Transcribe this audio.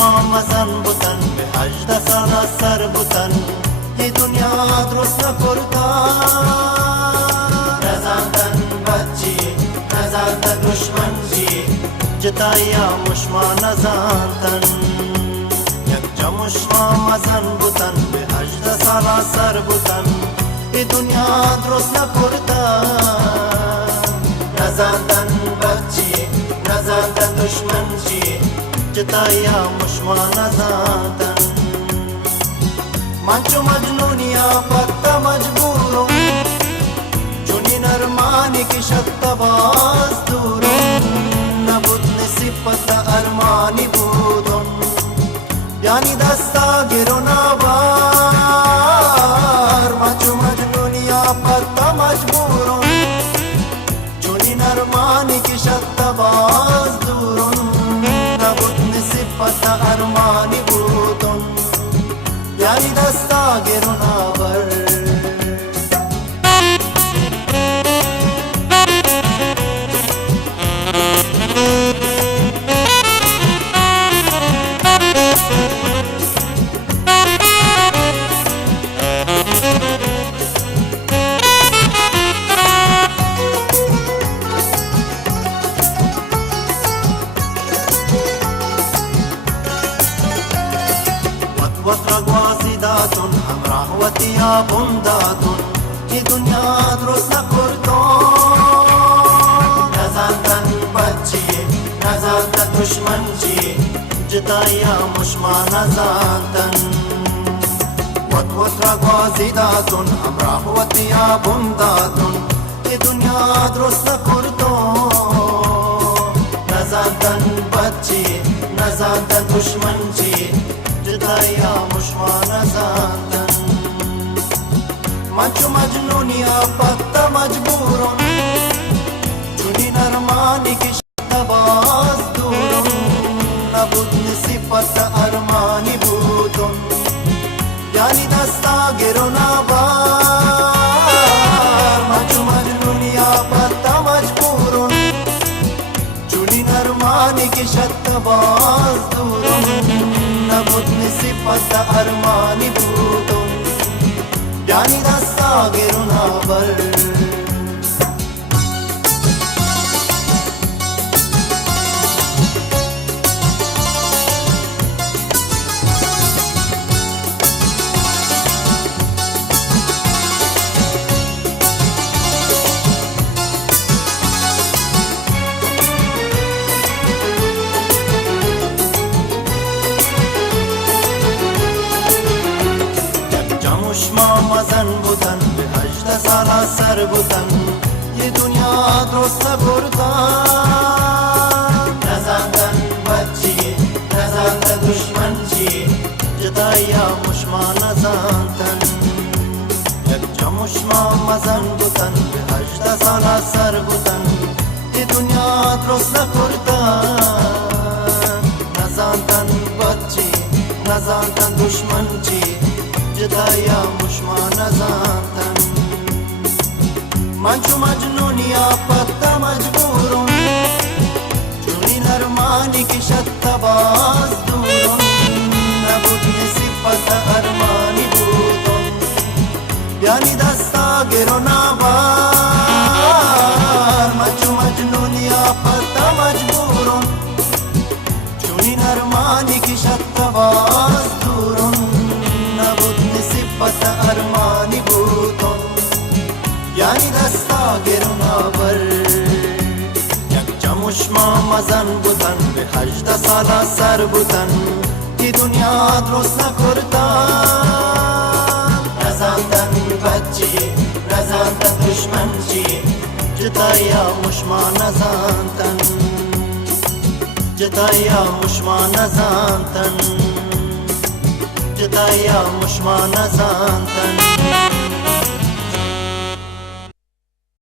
چشمام مزن بودن به 18 سال سر بودن یه دنیا درست نکردن نزندن بچی نزندن دشمن جی جتایا مشما نزندن یک جا مشما مزن بودن به 18 سال سر بودن یه دنیا درست نکردن نزندن بچی نزندن دشمن جی جتایا مشما نزندن من چو مجنونیا پتا مجبورم چونین ارمانی کشد باز دورم نبود نصیبت ارمانی بودم یعنی دستا گرون آبار من چو مجنونیا پتا مجبورم چونین ارمانی کشد باز دورم نبود نصیبت ارمانی بودم یعنی دستا گرون آور وطرقوازداتون همراه و تیابون داتون ای دنیا درست نکردن نزندن بچی نزندن دشمن جی جتایا مشما نزندن وطرقوازداتون همراه و تیابون داتون ای دنیا درست نکردن نزندن بچی نزندن دشمن جی جتایا مشما نزندن من چو مجنونیا پتا مجبورم چونین ارمانی کشد باز دورم نبود نصیبت ارمانی بودم یعنی دستا گرون آبار من چو مجنونیا پتا مجبورم چونین ارمانی کشد باز دورم نبود نصیبت ارمانی بودم یعنی دستا گرون آور چشمام مزن بودن به 18 سال سر بودن یه دنیا درست نکردن نزندن بچی نزندن دشمن جی جتایا مشما نزندن یک جا مشمام مزن بودن به 18 سال سر بودن یه دنیا درست نکردن نزندن بچی نزندن دشمن جی جتایا مشما نزندن من چو مجنونیا پتا مجبورم چونین ارمانی کشد باز دورم نبود نصیبت ارمانی بودم یعنی دستا گرون آبار من چو مجنونیا پتا مجبورم چونین ارمانی کشد باز دورم نبود نصیبت ارمانی بودم یعنی دستا گرون آور یک جا مشما مزن بودن به 18 سال سر بودن ای دنیا درست نکردن نزندن بچی نزندن دشمن جی جتایا مشما نزندن جتایا مشما نزندن جتایا مشما نزندن